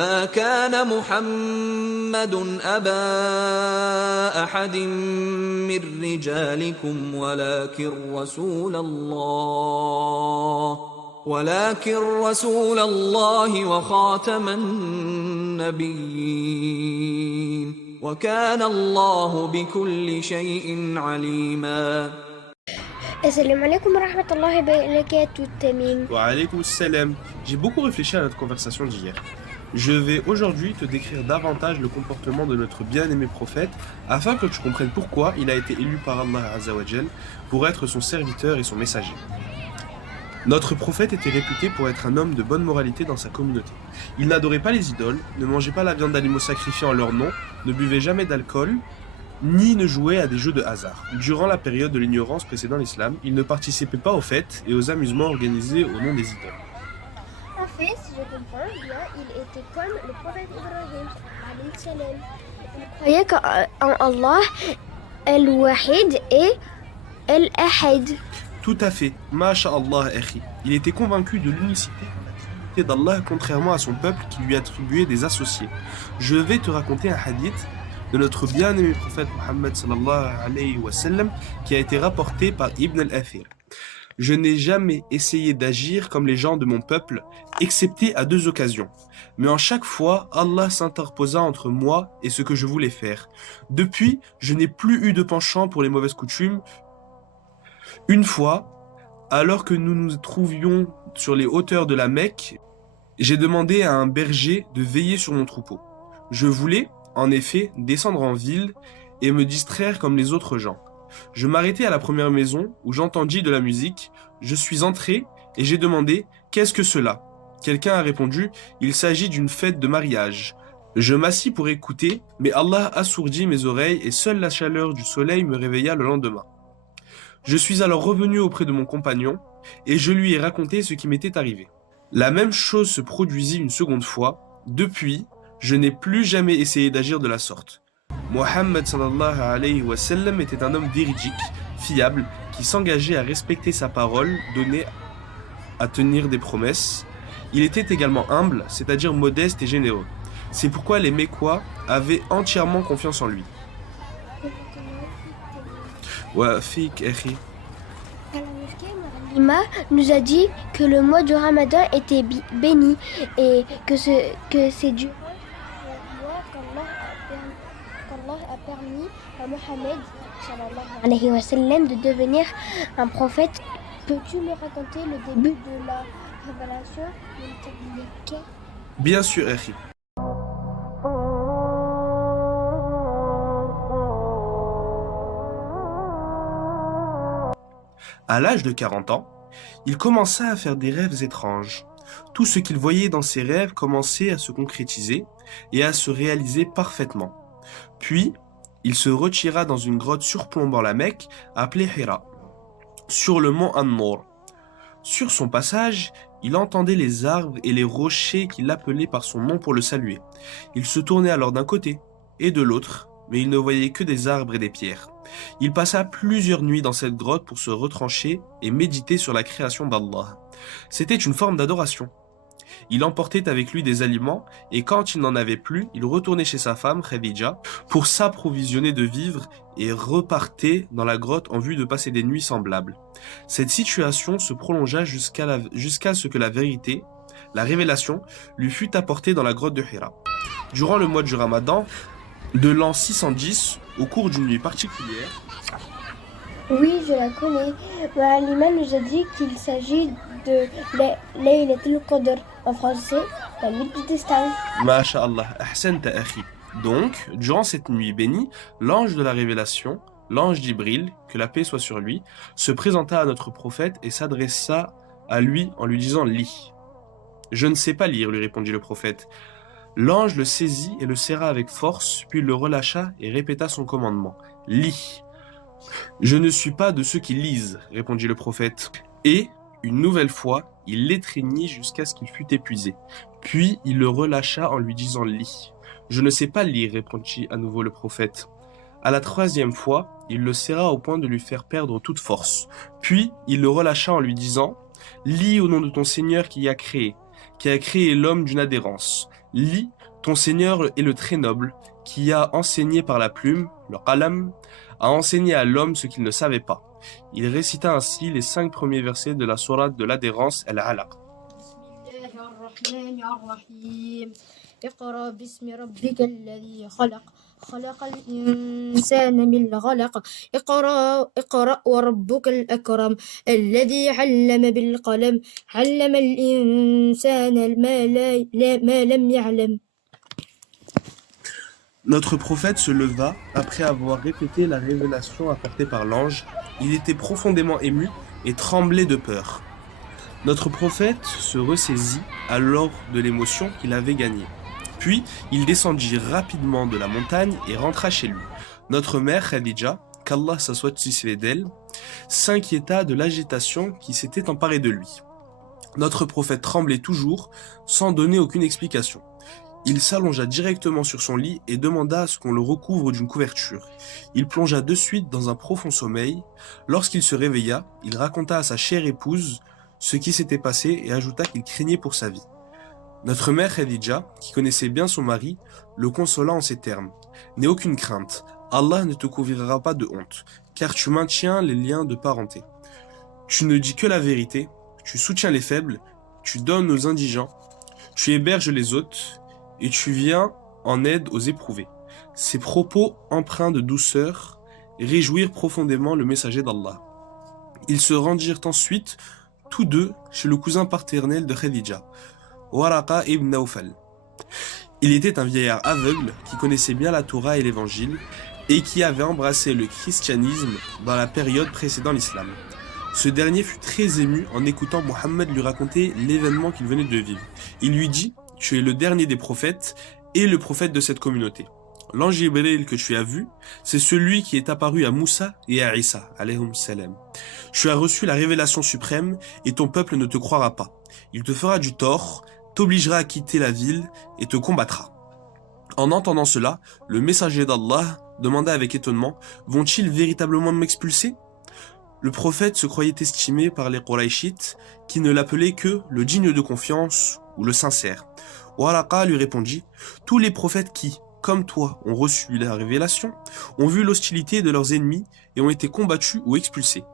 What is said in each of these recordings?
ما كان محمد أبا أحد من رجالكم ولكن رسول الله وخاتم النبيين وكان الله بكل شيء عليما. Assalamu alaikum wa rahmatullahi wa barakatuh, Tamim. Wa alaykoum salam. J'ai beaucoup réfléchi à notre conversation d'hier. Je vais aujourd'hui te décrire davantage le comportement de notre bien-aimé prophète afin que tu comprennes pourquoi il a été élu par Allah Azza wa Jal pour être son serviteur et son messager. Notre prophète était réputé pour être un homme de bonne moralité dans sa communauté. Il n'adorait pas les idoles, ne mangeait pas la viande d'animaux sacrifiés en leur nom, ne buvait jamais d'alcool, ni ne jouait à des jeux de hasard. Durant la période de l'ignorance précédant l'islam, il ne participait pas aux fêtes et aux amusements organisés au nom des idoles. En fait, si je comprends bien, il était comme le prophète Ibrahim, alayhi salam. Il croyait en Allah, Al-Wahid et Al-Ahad. Tout à fait, Masha'Allah akhi. Il était convaincu de l'unicité d'Allah contrairement à son peuple qui lui attribuait des associés. Je vais te raconter un hadith de notre bien-aimé prophète Muhammad sallallahu alayhi wa sallam qui a été rapporté par Ibn al-Athir. Je n'ai jamais essayé d'agir comme les gens de mon peuple, excepté à 2 occasions. Mais en chaque fois, Allah s'interposa entre moi et ce que je voulais faire. Depuis, je n'ai plus eu de penchant pour les mauvaises coutumes. Une fois, alors que nous nous trouvions sur les hauteurs de la Mecque, j'ai demandé à un berger de veiller sur mon troupeau. Je voulais, en effet, descendre en ville et me distraire comme les autres gens. Je m'arrêtai à la première maison où j'entendis de la musique. Je suis entré et j'ai demandé « Qu'est-ce que cela ?» Quelqu'un a répondu « Il s'agit d'une fête de mariage. » Je m'assis pour écouter, mais Allah assourdit mes oreilles et seule la chaleur du soleil me réveilla le lendemain. Je suis alors revenu auprès de mon compagnon et je lui ai raconté ce qui m'était arrivé. La même chose se produisit une seconde fois. Depuis, je n'ai plus jamais essayé d'agir de la sorte. Muhammad sallallahu alayhi wa sallam était un homme véridique, fiable, qui s'engageait à respecter sa parole donnée, à tenir des promesses. Il était également humble, c'est-à-dire modeste et généreux. C'est pourquoi les Mécois avaient entièrement confiance en lui. Wa fik akhi. Ima nous a dit que le mois du Ramadan était béni et que c'est durant ce mois qu'Allah a permis à Mohammed sallallahu alayhi wa sallam de devenir un prophète. Peux-tu me raconter le début de la révélation? Bien sûr, akhi. À l'âge de 40 ans, il commença à faire des rêves étranges. Tout ce qu'il voyait dans ses rêves commençait à se concrétiser et à se réaliser parfaitement. Puis, il se retira dans une grotte surplombant la Mecque, appelée Hira, sur le mont An-Nur. Sur son passage, il entendait les arbres et les rochers qui l'appelaient par son nom pour le saluer. Il se tournait alors d'un côté et de l'autre, mais il ne voyait que des arbres et des pierres. Il passa plusieurs nuits dans cette grotte pour se retrancher et méditer sur la création d'Allah. C'était une forme d'adoration. Il emportait avec lui des aliments et quand il n'en avait plus, il retournait chez sa femme, Khadija, pour s'approvisionner de vivres et repartait dans la grotte en vue de passer des nuits semblables. Cette situation se prolongea jusqu'à ce que la vérité, la révélation, lui fut apportée dans la grotte de Hira. Durant le mois du Ramadan, de l'an 610, au cours d'une nuit particulière. Oui, je la connais. L'imam nous a dit qu'il s'agit de Laylatul Qadr. En français, la nuit du destin. Masha'Allah, ahsanta akhi. Donc, durant cette nuit bénie, l'ange de la révélation, l'ange Jibril, que la paix soit sur lui, se présenta à notre prophète et s'adressa à lui en lui disant « Lis ». « Je ne sais pas lire », lui répondit le prophète. L'ange le saisit et le serra avec force, puis le relâcha et répéta son commandement. « Lis ». « Je ne suis pas de ceux qui lisent », répondit le prophète. Et, une nouvelle fois, il l'étreignit jusqu'à ce qu'il fût épuisé. Puis il le relâcha en lui disant « Lis ». « Je ne sais pas lire », répondit à nouveau le prophète. À la 3e fois, il le serra au point de lui faire perdre toute force. Puis il le relâcha en lui disant « Lis au nom de ton Seigneur qui a créé l'homme d'une adhérence. Lis, ton Seigneur est le très noble, qui a enseigné par la plume, le qalam, a enseigné à l'homme ce qu'il ne savait pas. Il récita ainsi les 5 premiers versets de la sourate de l'adhérence Al-Alaq. بسم الله الرحمن الرحيم اقرأ باسم ربك الذي خلق خلق الإنسان من علق اقرأ وربك الأكرم الذي علم بالقلم علم الإنسان ما لم يعلم. Notre prophète se leva après avoir répété la révélation apportée par l'ange. Il était profondément ému et tremblait de peur. Notre prophète se ressaisit alors de l'émotion qu'il avait gagnée. Puis, il descendit rapidement de la montagne et rentra chez lui. Notre mère, Khadija, qu'Allah s'assoie satisfait d'elle, s'inquiéta de l'agitation qui s'était emparée de lui. Notre prophète tremblait toujours, sans donner aucune explication. Il s'allongea directement sur son lit et demanda à ce qu'on le recouvre d'une couverture. Il plongea de suite dans un profond sommeil. Lorsqu'il se réveilla, il raconta à sa chère épouse ce qui s'était passé et ajouta qu'il craignait pour sa vie. Notre mère Khadija, qui connaissait bien son mari, le consola en ces termes. « N'aie aucune crainte, Allah ne te couvrira pas de honte, car tu maintiens les liens de parenté. Tu ne dis que la vérité, tu soutiens les faibles, tu donnes aux indigents, tu héberges les hôtes, et tu viens en aide aux éprouvés. » Ces propos empreints de douceur réjouirent profondément le messager d'Allah. Ils se rendirent ensuite tous deux chez le cousin paternel de Khadija, Waraqa ibn Nawfal. Il était un vieillard aveugle qui connaissait bien la Torah et l'Évangile et qui avait embrassé le christianisme dans la période précédant l'islam. Ce dernier fut très ému en écoutant Mohammed lui raconter l'événement qu'il venait de vivre. Il lui dit « Tu es le dernier des prophètes et le prophète de cette communauté. L'ange Jibril que tu as vu, c'est celui qui est apparu à Moussa et à Isa, alayhum salam. Tu as reçu la révélation suprême et ton peuple ne te croira pas. Il te fera du tort, t'obligera à quitter la ville et te combattra. » En entendant cela, le messager d'Allah demanda avec étonnement « Vont-ils véritablement m'expulser ?» Le prophète se croyait estimé par les Qurayshites qui ne l'appelaient que le digne de confiance ou le sincère. Waraqa lui répondit « Tous les prophètes qui, comme toi, ont reçu la révélation, ont vu l'hostilité de leurs ennemis et ont été combattus ou expulsés.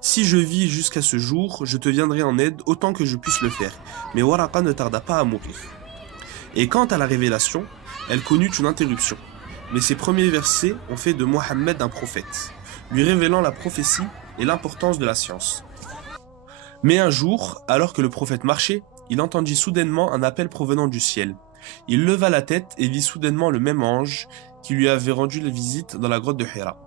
Si je vis jusqu'à ce jour, je te viendrai en aide autant que je puisse le faire. » Mais Waraqa ne tarda pas à mourir. Et quant à la révélation, elle connut une interruption. Mais ses premiers versets ont fait de Mohammed un prophète, lui révélant la prophétie et l'importance de la science. Mais un jour, alors que le prophète marchait, il entendit soudainement un appel provenant du ciel. Il leva la tête et vit soudainement le même ange qui lui avait rendu la visite dans la grotte de Hira,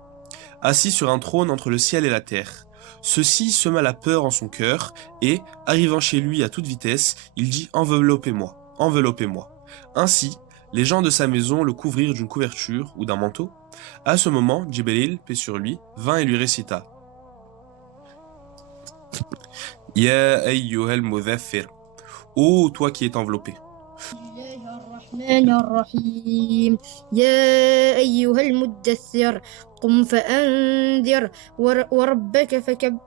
assis sur un trône entre le ciel et la terre. Ceci sema la peur en son cœur et, arrivant chez lui à toute vitesse, il dit « Enveloppez-moi, enveloppez-moi ». Ainsi, les gens de sa maison le couvrirent d'une couverture ou d'un manteau. À ce moment, Jibril, paix sur lui, vint et lui récita « Ya ayyuhal mudhaffir » Ô toi qui es enveloppé. الرحمن الرحيم يا أيها المدثر قم فأنذر وربك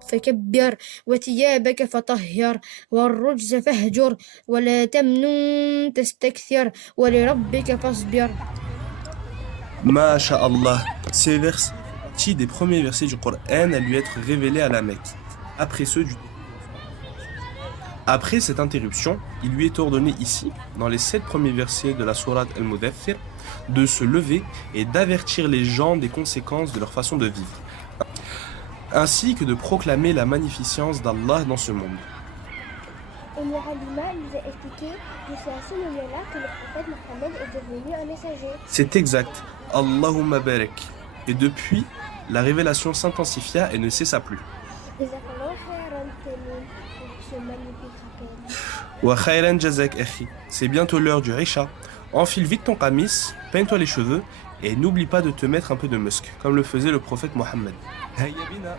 فكبر وثيابك فطهر والرجز فاهجر ولا تمنن تستكثر ولربك فاصبر. Masha'Allah, ces versets font partie des premiers versets du Coran à lui être révélés à la Mecque, après ceux du... Après cette interruption, il lui est ordonné ici, dans les 7 premiers versets de la sourate Al-Mudaththir, de se lever et d'avertir les gens des conséquences de leur façon de vivre, ainsi que de proclamer la magnificence d'Allah dans ce monde. Et Mira Lima nous a expliqué que c'est à ce moment-là que le prophète Mohammed est devenu un messager. C'est exact, Allahumma barak. Et depuis, la révélation s'intensifia et ne cessa plus. Wa khayran jazak akhi. C'est bientôt l'heure du Isha. Enfile vite ton qamis, peigne-toi les cheveux et n'oublie pas de te mettre un peu de musc, comme le faisait le prophète Mohammed. Hayya bina.